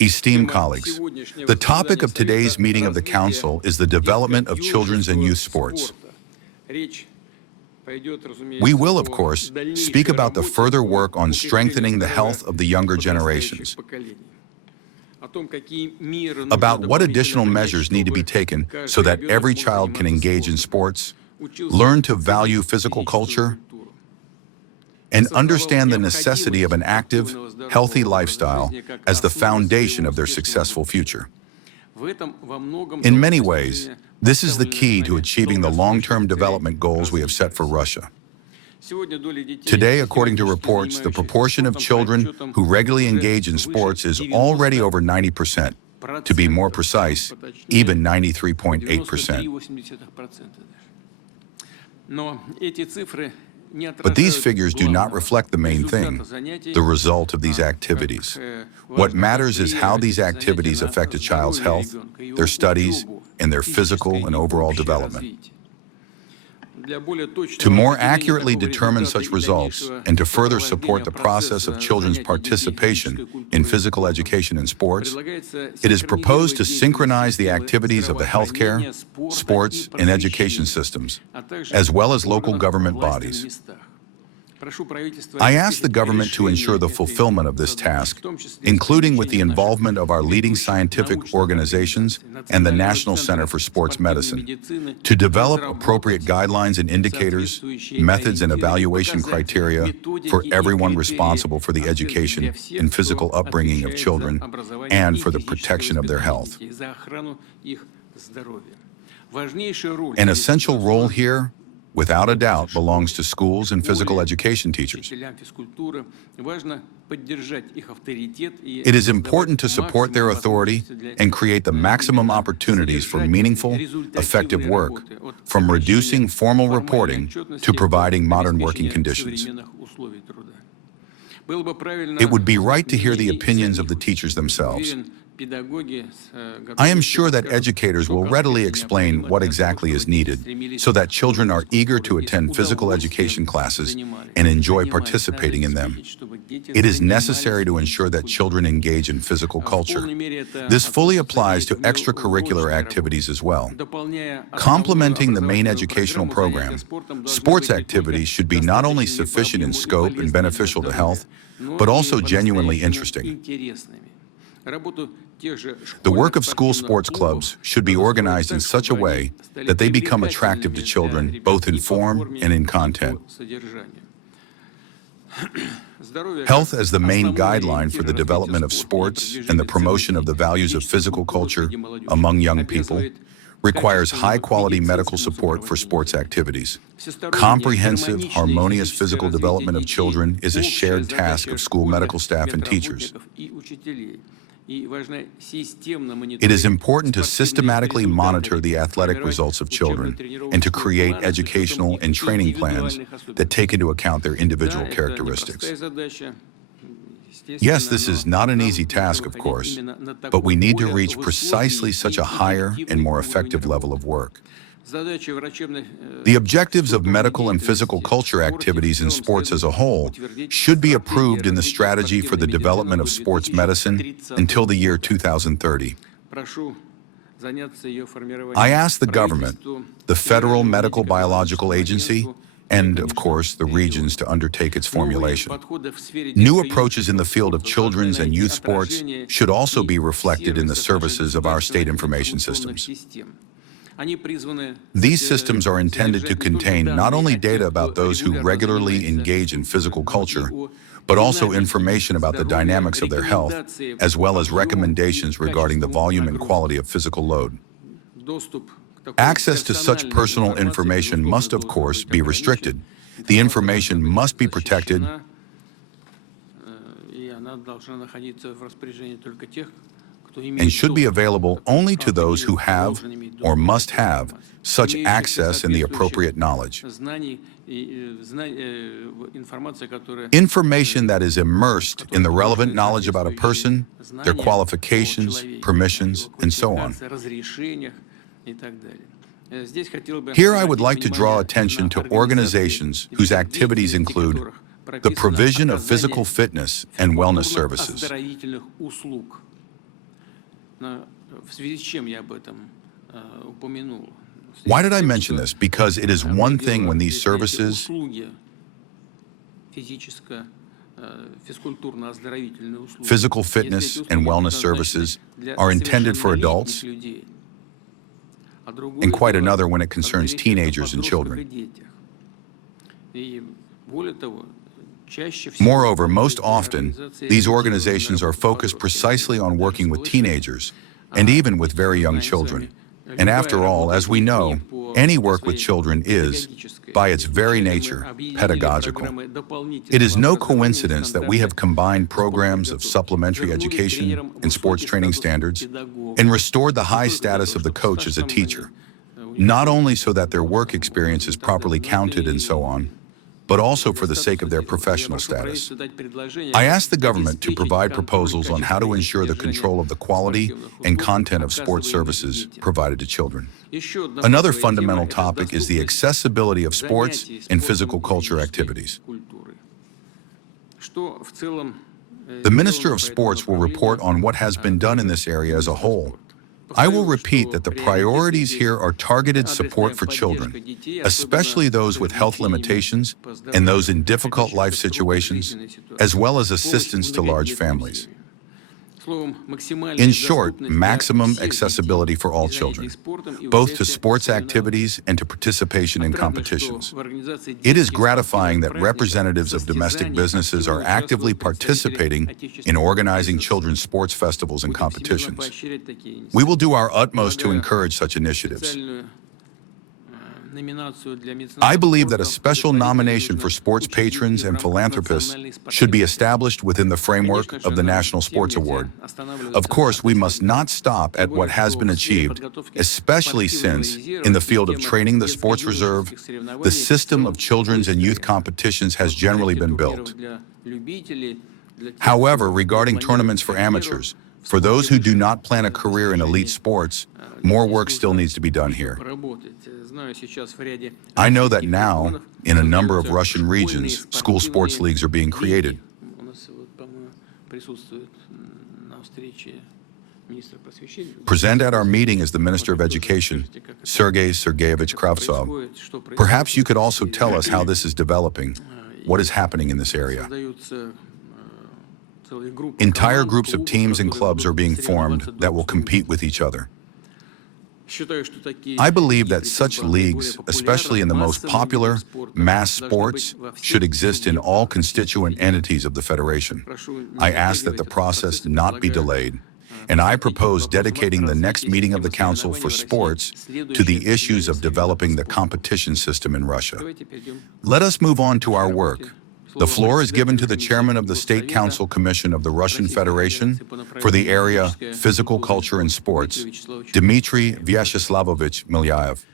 Esteemed colleagues, the topic of today's meeting of the Council is the development of children's and youth sports. We will, of course, speak about the further work on strengthening the health of the younger generations, about what additional measures need to be taken so that every child can engage in sports, learn to value physical culture, and understand the necessity of an active, healthy lifestyle as the foundation of their successful future. In many ways, this is the key to achieving the long-term development goals we have set for Russia. Today, according to reports, the proportion of children who regularly engage in sports is already over 90%. To be more precise, even 93.8%. But these figures do not reflect the main thing, the result of these activities. What matters is how these activities affect a child's health, their studies, and their physical and overall development. To more accurately determine such results and to further support the process of children's participation in physical education and sports, it is proposed to synchronize the activities of the healthcare, sports, and education systems, as well as local government bodies. I ask the government to ensure the fulfillment of this task, including with the involvement of our leading scientific organizations and the National Center for Sports Medicine, to develop appropriate guidelines and indicators, methods and evaluation criteria for everyone responsible for the education and physical upbringing of children and for the protection of their health. An essential role here, without a doubt, belongs to schools and physical education teachers. It is important to support their authority and create the maximum opportunities for meaningful, effective work, from reducing formal reporting to providing modern working conditions. It would be right to hear the opinions of the teachers themselves. I am sure that educators will readily explain what exactly is needed so that children are eager to attend physical education classes and enjoy participating in them. It is necessary to ensure that children engage in physical culture. This fully applies to extracurricular activities as well. Complementing the main educational program, sports activities should be not only sufficient in scope and beneficial to health, but also genuinely interesting. The work of school sports clubs should be organized in such a way that they become attractive to children, both in form and in content. Health as the main guideline for the development of sports and the promotion of the values of physical culture among young people requires high-quality medical support for sports activities. Comprehensive, harmonious physical development of children is a shared task of school medical staff and teachers. It is important to systematically monitor the athletic results of children and to create educational and training plans that take into account their individual characteristics. Yes, this is not an easy task, of course, but we need to reach precisely such a higher and more effective level of work. The objectives of medical and physical culture activities in sports as a whole should be approved in the strategy for the development of sports medicine until the year 2030. I ask the government, the Federal Medical Biological Agency, and, of course, the regions to undertake its formulation. New approaches in the field of children's and youth sports should also be reflected in the services of our state information systems. These systems are intended to contain not only data about those who regularly engage in physical culture, but also information about the dynamics of their health, as well as recommendations regarding the volume and quality of physical load. Access to such personal information must, of course, be restricted. The information must be protected and should be available only to those who have or must have such access and the appropriate knowledge. Information that is immersed in the relevant knowledge about a person, their qualifications, permissions, and so on. Here I would like to draw attention to organizations whose activities include the provision of physical fitness and wellness services. Why did I mention this? Because it is one thing when these services physical fitness and wellness services are intended for adults, and quite another when it concerns teenagers and children. Moreover, most often, these organizations are focused precisely on working with teenagers and even with very young children. And after all, as we know, any work with children is, by its very nature, pedagogical. It is no coincidence that we have combined programs of supplementary education and sports training standards and restored the high status of the coach as a teacher, not only so that their work experience is properly counted and so on, but also for the sake of their professional status. I asked the government to provide proposals on how to ensure the control of the quality and content of sports services provided to children. Another fundamental topic is the accessibility of sports and physical culture activities. The Minister of Sports will report on what has been done in this area as a whole. I will repeat that the priorities here are targeted support for children, especially those with health limitations and those in difficult life situations, as well as assistance to large families. In short, maximum accessibility for all children, both to sports activities and to participation in competitions. It is gratifying that representatives of domestic businesses are actively participating in organizing children's sports festivals and competitions. We will do our utmost to encourage such initiatives. I believe that a special nomination for sports patrons and philanthropists should be established within the framework of the National Sports Award. Of course, we must not stop at what has been achieved, especially since, in the field of training the sports reserve, the system of children's and youth competitions has generally been built. However, regarding tournaments for amateurs, for those who do not plan a career in elite sports, more work still needs to be done here. I know that now, in a number of Russian regions, school sports leagues are being created. Present at our meeting is the Minister of Education, Sergei Sergeyevich Kravtsov. Perhaps you could also tell us how this is developing, what is happening in this area. Entire groups of teams and clubs are being formed that will compete with each other. I believe that such leagues, especially in the most popular mass sports, should exist in all constituent entities of the Federation. I ask that the process not be delayed, and I propose dedicating the next meeting of the Council for Sports to the issues of developing the competition system in Russia. Let us move on to our work. The floor is given to the chairman of the State Council Commission of the Russian Federation for the area Physical Culture and Sports, Dmitry Vyacheslavovich Milyaev.